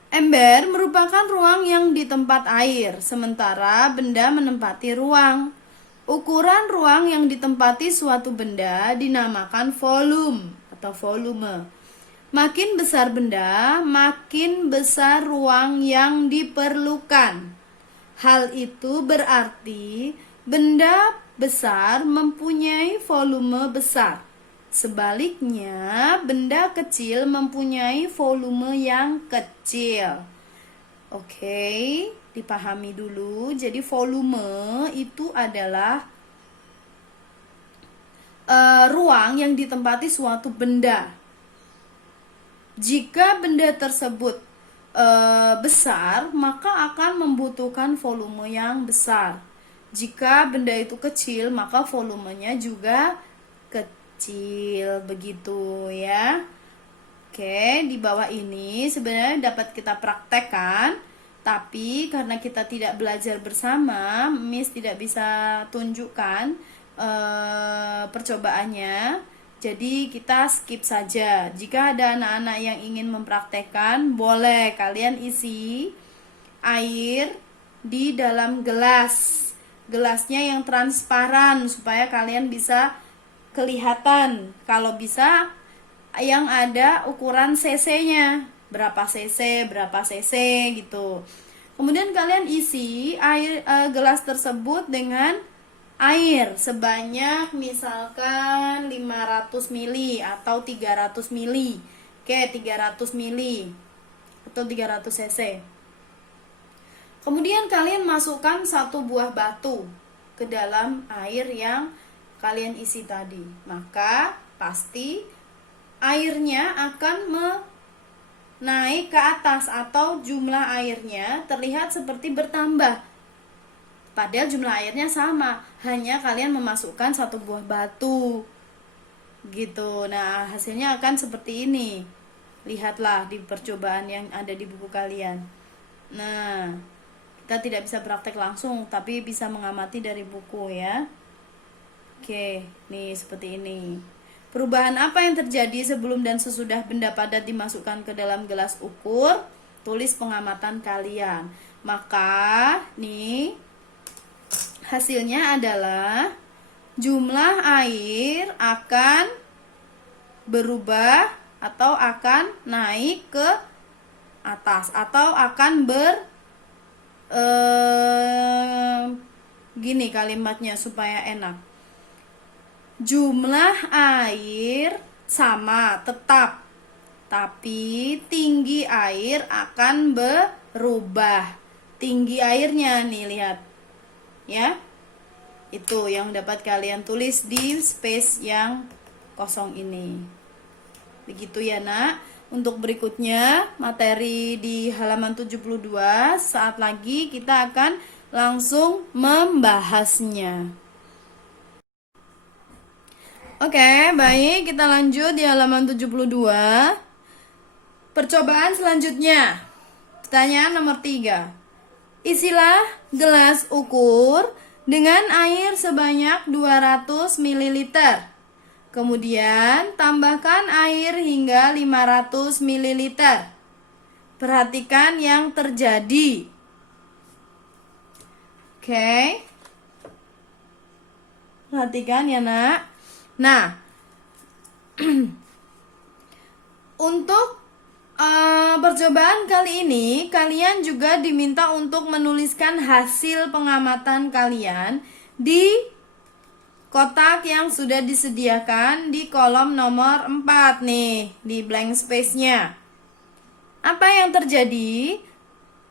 Ember merupakan ruang yang di tempat air, sementara benda menempati ruang. Ukuran ruang yang ditempati suatu benda dinamakan volume atau volume. Makin besar benda, makin besar ruang yang diperlukan. Hal itu berarti benda besar mempunyai volume besar. Sebaliknya, benda kecil mempunyai volume yang kecil. Oke, dipahami dulu. Jadi volume itu adalah ruang yang ditempati suatu benda. Jika benda tersebut besar, maka akan membutuhkan volume yang besar. Jika benda itu kecil, maka volumenya juga kecil, begitu ya. Oke, di bawah ini sebenarnya dapat kita praktekkan, tapi karena kita tidak belajar bersama, Miss tidak bisa tunjukkan percobaannya. Jadi kita skip saja. Jika ada anak-anak yang ingin mempraktekkan, boleh kalian isi air di dalam gelas. Gelasnya yang transparan supaya kalian bisa kelihatan. Kalau bisa yang ada ukuran cc-nya, berapa cc gitu. Kemudian kalian isi air gelas tersebut dengan air sebanyak misalkan 500 ml atau 300 ml. Oke, 300 ml atau 300 cc. Kemudian kalian masukkan satu buah batu ke dalam air yang kalian isi tadi. Maka pasti airnya akan naik ke atas atau jumlah airnya terlihat seperti bertambah. Padahal jumlah airnya sama, hanya kalian memasukkan satu buah batu. Gitu. Nah, hasilnya akan seperti ini. Lihatlah di percobaan yang ada di buku kalian. Nah, kita tidak bisa praktek langsung, tapi bisa mengamati dari buku ya. Oke, nih seperti ini. Perubahan apa yang terjadi sebelum dan sesudah benda padat dimasukkan ke dalam gelas ukur? Tulis pengamatan kalian. Maka, nih hasilnya adalah jumlah air akan berubah atau akan naik ke atas atau akan gini kalimatnya supaya enak. Jumlah air sama, tetap, tapi tinggi air akan berubah. Tinggi airnya nih, lihat ya. Itu yang dapat kalian tulis di space yang kosong ini. Begitu ya nak. Untuk berikutnya materi di halaman 72, saat lagi kita akan langsung membahasnya. Oke, baik, kita lanjut di halaman 72. Percobaan selanjutnya. Pertanyaan nomor 3. Isilah gelas ukur dengan air sebanyak 200 ml. Kemudian tambahkan air hingga 500 ml. Perhatikan yang terjadi. Oke. Perhatikan ya nak. Nah, untuk percobaan kali ini kalian juga diminta untuk menuliskan hasil pengamatan kalian di kotak yang sudah disediakan di kolom nomor 4 nih, di blank space-nya. Apa yang terjadi?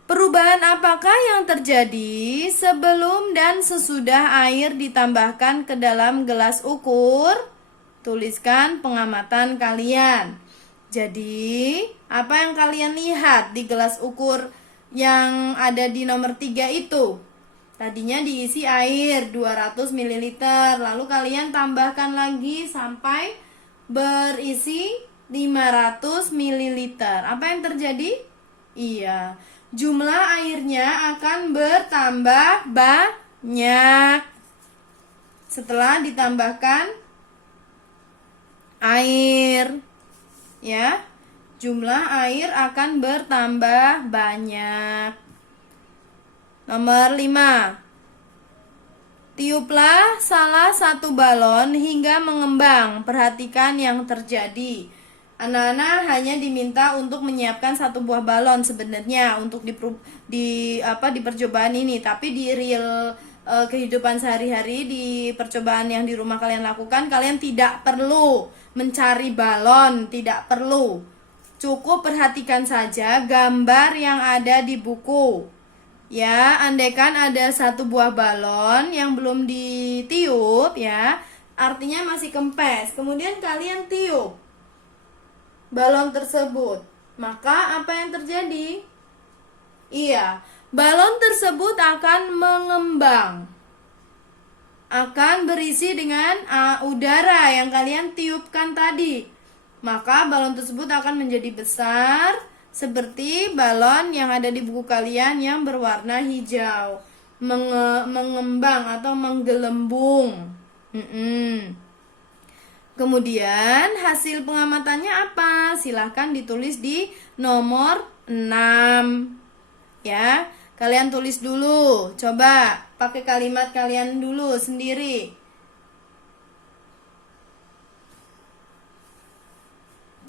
Perubahan apakah yang terjadi sebelum dan sesudah air ditambahkan ke dalam gelas ukur? Tuliskan pengamatan kalian. Jadi, apa yang kalian lihat di gelas ukur yang ada di nomor 3 itu? Tadinya diisi air 200 ml, lalu kalian tambahkan lagi sampai berisi 500 ml. Apa yang terjadi? Iya, jumlah airnya akan bertambah banyak setelah ditambahkan air. Ya, jumlah air akan bertambah banyak. Nomor 5. Tiuplah salah satu balon hingga mengembang. Perhatikan yang terjadi. Anak-anak hanya diminta untuk menyiapkan satu buah balon sebenarnya untuk di percobaan ini, tapi di real kehidupan sehari-hari, di percobaan yang di rumah kalian lakukan, kalian tidak perlu mencari balon, tidak perlu. Cukup perhatikan saja gambar yang ada di buku. Ya, andaikan ada satu buah balon yang belum ditiup ya, artinya masih kempes. Kemudian kalian tiup balon tersebut. Maka apa yang terjadi? Iya, balon tersebut akan mengembang. Akan berisi dengan udara yang kalian tiupkan tadi. Maka balon tersebut akan menjadi besar seperti balon yang ada di buku kalian yang berwarna hijau, mengembang atau menggelembung. Kemudian hasil pengamatannya apa? Silahkan ditulis di nomor 6. Ya, kalian tulis dulu. Coba pakai kalimat kalian dulu sendiri.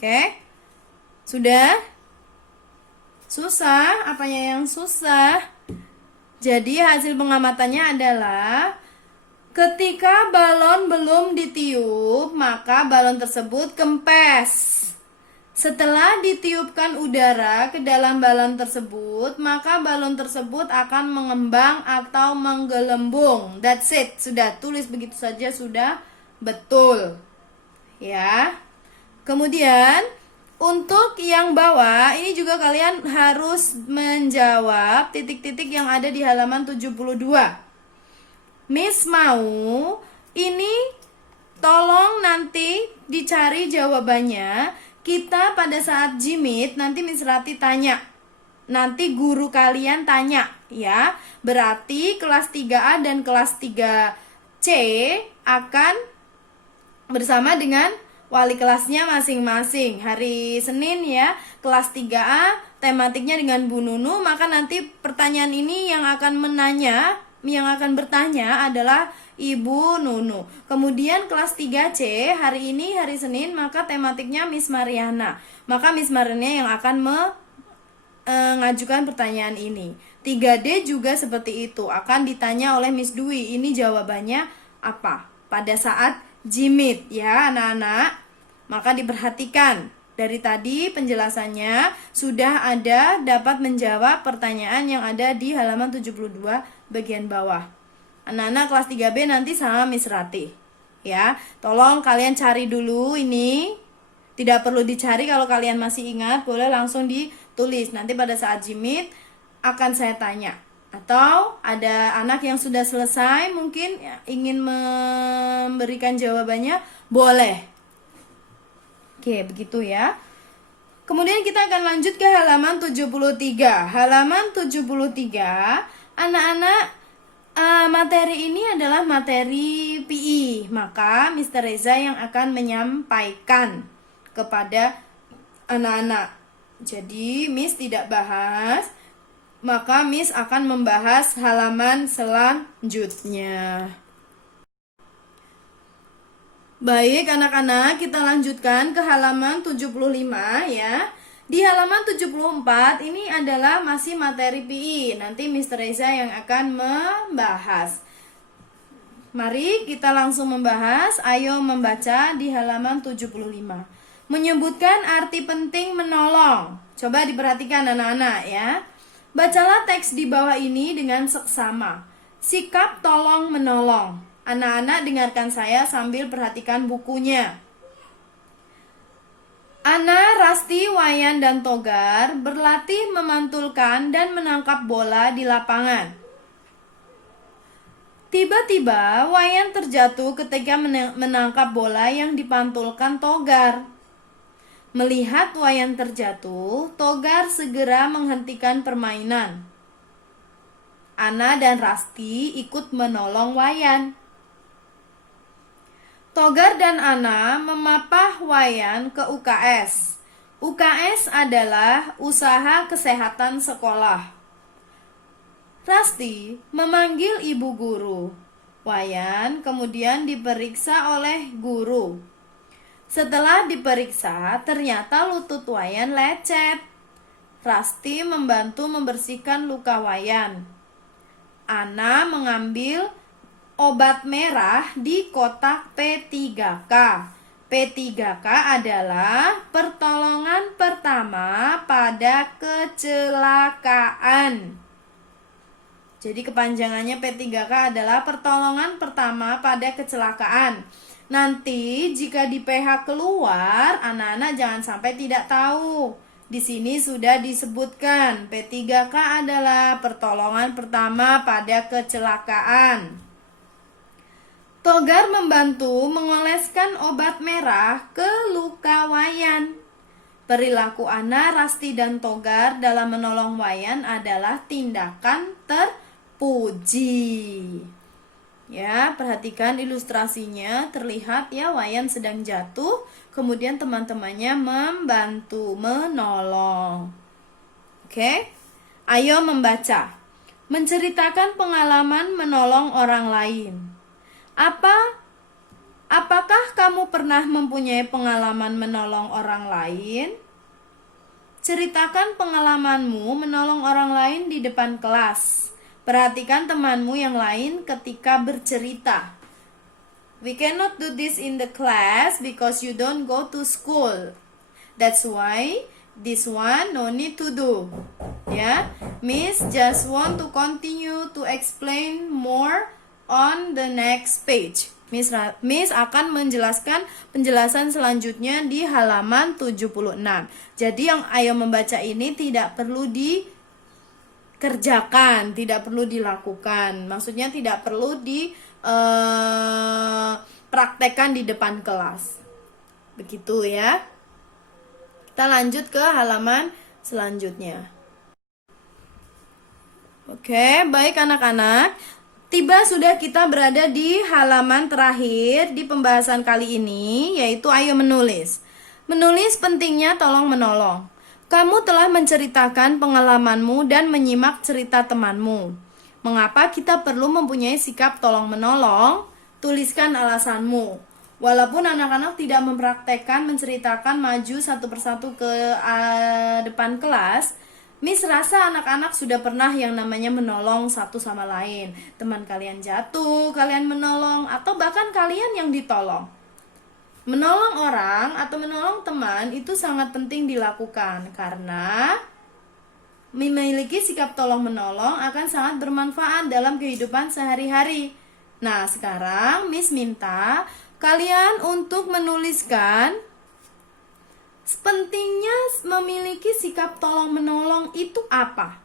Oke? Sudah? Susah? Apanya yang susah? Jadi hasil pengamatannya adalah ketika balon belum ditiup, maka balon tersebut kempes. Setelah ditiupkan udara ke dalam balon tersebut, maka balon tersebut akan mengembang atau menggelembung. That's it. Sudah, tulis begitu saja sudah betul. Ya. Kemudian untuk yang bawah, ini juga kalian harus menjawab titik-titik yang ada di halaman 72. Miss mau ini tolong nanti dicari jawabannya. Kita pada saat jimit nanti Miss Rati tanya. Nanti guru kalian tanya ya. Berarti kelas 3A dan kelas 3C akan bersama dengan wali kelasnya masing-masing. Hari Senin ya, kelas 3A tematiknya dengan Bu Nunu, maka nanti pertanyaan ini yang akan bertanya adalah Ibu Nunu. Kemudian kelas 3C hari ini hari Senin, maka tematiknya Miss Mariana. Maka Miss Mariana yang akan mengajukan pertanyaan ini. 3D juga seperti itu, akan ditanya oleh Miss Dwi. Ini jawabannya apa? Pada saat jimit ya anak-anak. Maka diperhatikan dari tadi penjelasannya sudah ada dapat menjawab pertanyaan yang ada di halaman 72 bagian bawah. Anak-anak kelas 3B nanti sama Miss Ratih. Ya, tolong kalian cari dulu ini. Tidak perlu dicari, kalau kalian masih ingat boleh langsung ditulis. Nanti pada saat jimit akan saya tanya. Atau ada anak yang sudah selesai mungkin ingin memberikan jawabannya, boleh. Oke, begitu ya. Kemudian kita akan lanjut ke halaman 73. Halaman 73, anak-anak, materi ini adalah materi PI. Maka Mr. Reza yang akan menyampaikan kepada anak-anak. Jadi Miss tidak bahas, maka Miss akan membahas halaman selanjutnya. Baik anak-anak, kita lanjutkan ke halaman 75 ya. Di halaman 74 ini adalah masih materi PI. Nanti Mr. Reza yang akan membahas. Mari kita langsung membahas. Ayo membaca di halaman 75. Menyebutkan arti penting menolong. Coba diperhatikan anak-anak ya. Bacalah teks di bawah ini dengan seksama. Sikap tolong menolong. Anak-anak dengarkan saya sambil perhatikan bukunya. Ana, Rasti, Wayan, dan Togar berlatih memantulkan dan menangkap bola di lapangan. Tiba-tiba Wayan terjatuh ketika menangkap bola yang dipantulkan Togar. Melihat Wayan terjatuh, Togar segera menghentikan permainan. Ana dan Rasti ikut menolong Wayan. Togar dan Ana memapah Wayan ke UKS. UKS adalah usaha kesehatan sekolah. Rasti memanggil ibu guru. Wayan kemudian diperiksa oleh guru. Setelah diperiksa, ternyata lutut Wayan lecet. Rasti membantu membersihkan luka Wayan. Ana mengambil obat merah di kotak P3K. P3K adalah pertolongan pertama pada kecelakaan. Jadi kepanjangannya P3K adalah pertolongan pertama pada kecelakaan. Nanti jika di PH keluar, anak-anak jangan sampai tidak tahu. Di sini sudah disebutkan P3K adalah pertolongan pertama pada kecelakaan. Togar membantu mengoleskan obat merah ke luka Wayan. Perilaku Ana, Rasti, dan Togar dalam menolong Wayan adalah tindakan terpuji. Ya, perhatikan ilustrasinya, terlihat ya Wayan sedang jatuh, kemudian teman-temannya membantu menolong. Oke, ayo membaca. Menceritakan pengalaman menolong orang lain. Apakah kamu pernah mempunyai pengalaman menolong orang lain? Ceritakan pengalamanmu menolong orang lain di depan kelas. Perhatikan temanmu yang lain ketika bercerita. We cannot do this in the class because you don't go to school. That's why this one no need to do. Ya, Miss just want to continue to explain more on the next page. Miss akan menjelaskan penjelasan selanjutnya di halaman 76. Jadi yang ayo membaca ini tidak perlu dikerjakan, tidak perlu dilakukan. Maksudnya tidak perlu dipraktekkan di depan kelas. Begitu ya. Kita lanjut ke halaman selanjutnya. Oke, baik anak-anak. Tiba sudah kita berada di halaman terakhir di pembahasan kali ini, yaitu ayo menulis. Menulis pentingnya tolong menolong. Kamu telah menceritakan pengalamanmu dan menyimak cerita temanmu. Mengapa kita perlu mempunyai sikap tolong menolong? Tuliskan alasanmu. Walaupun anak-anak tidak mempraktekkan menceritakan maju satu persatu ke depan kelas, Miss rasa anak-anak sudah pernah yang namanya menolong satu sama lain. Teman kalian jatuh, kalian menolong, atau bahkan kalian yang ditolong. Menolong orang atau menolong teman itu sangat penting dilakukan karena memiliki sikap tolong-menolong akan sangat bermanfaat dalam kehidupan sehari-hari. Nah, sekarang Miss minta kalian untuk menuliskan pentingnya memiliki sikap tolong-menolong itu apa.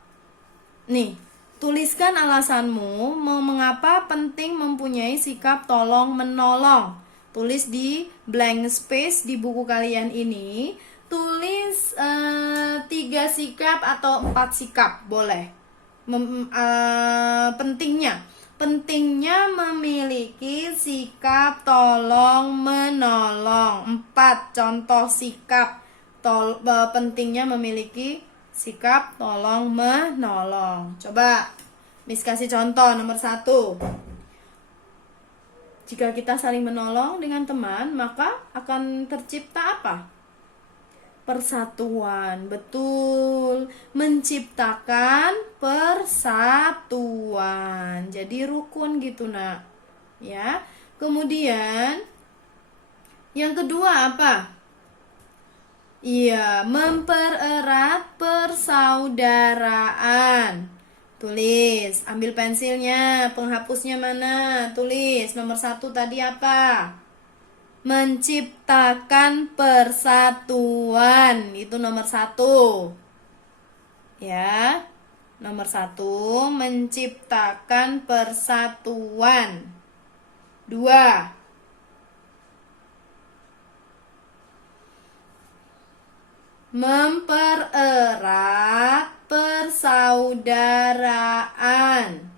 Nih, tuliskan alasanmu mengapa penting mempunyai sikap tolong-menolong. Tulis di blank space di buku kalian ini. Tulis 3 sikap atau 4 sikap boleh. Pentingnya memiliki sikap tolong menolong. 4 contoh sikap pentingnya memiliki sikap tolong menolong. Coba Miss kasih contoh nomor 1. Jika kita saling menolong dengan teman, maka akan tercipta apa? Persatuan, betul. Menciptakan persatuan. Jadi rukun gitu, Nak. Ya. Kemudian yang kedua apa? Iya, mempererat persaudaraan. Tulis, ambil pensilnya, penghapusnya mana? Tulis, nomor 1 tadi apa? Menciptakan persatuan, itu nomor 1. Ya, nomor 1, menciptakan persatuan. 2, mempererat persaudaraan.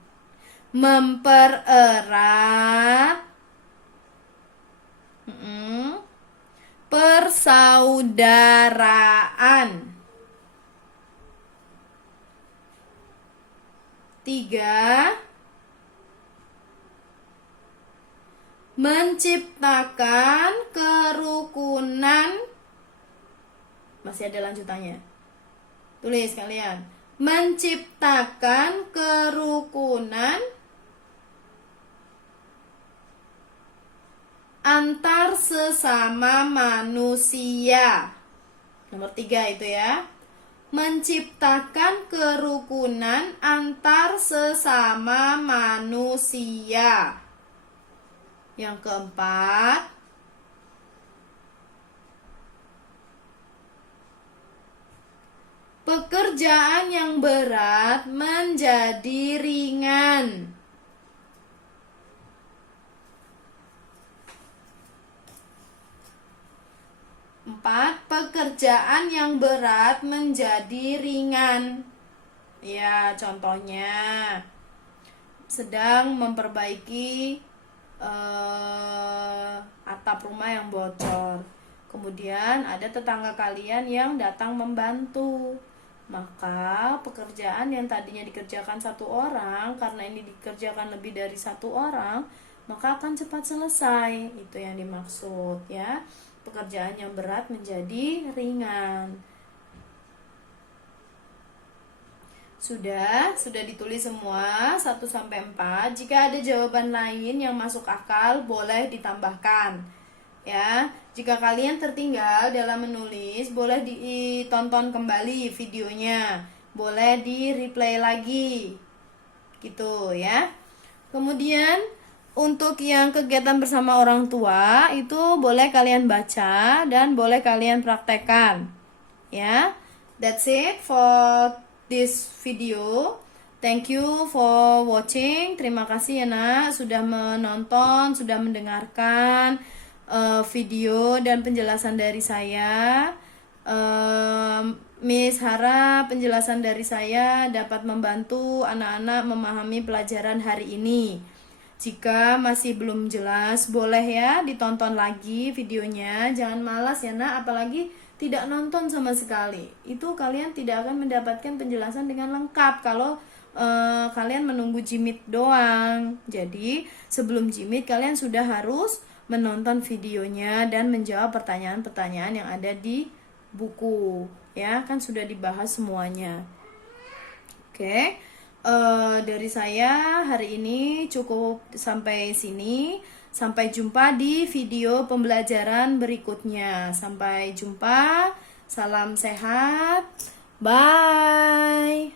Mempererat persaudaraan. 3, menciptakan kerukunan. Masih ada lanjutannya. Tulis kalian. Menciptakan kerukunan antar sesama manusia. Nomor 3 itu ya. Menciptakan kerukunan antar sesama manusia. Yang keempat, pekerjaan yang berat menjadi ringan. 4, pekerjaan yang berat menjadi ringan. Ya, contohnya sedang memperbaiki atap rumah yang bocor. Kemudian ada tetangga kalian yang datang membantu. Maka pekerjaan yang tadinya dikerjakan 1 orang, karena ini dikerjakan lebih dari 1 orang, maka akan cepat selesai. Itu yang dimaksud ya. Pekerjaan yang berat menjadi ringan. Sudah ditulis semua 1-4. Jika ada jawaban lain yang masuk akal, boleh ditambahkan. Ya, jika kalian tertinggal dalam menulis, boleh ditonton kembali videonya. Boleh di-replay lagi. Gitu ya. Kemudian untuk yang kegiatan bersama orang tua itu boleh kalian baca dan boleh kalian praktekkan. Ya. That's it for this video. Thank you for watching. Terima kasih ya Nak sudah menonton, sudah mendengarkan video dan penjelasan dari saya. Miss harap penjelasan dari saya dapat membantu anak-anak memahami pelajaran hari ini. Jika masih belum jelas, boleh ya ditonton lagi videonya. Jangan malas ya Nak, apalagi tidak nonton sama sekali. Itu kalian tidak akan mendapatkan penjelasan dengan lengkap kalau kalian menunggu jimit doang. Jadi sebelum jimit kalian sudah harus menonton videonya dan menjawab pertanyaan-pertanyaan yang ada di buku. Ya, kan sudah dibahas semuanya. Oke. Dari saya hari ini cukup sampai sini. Sampai jumpa di video pembelajaran berikutnya. Sampai jumpa. Salam sehat. Bye.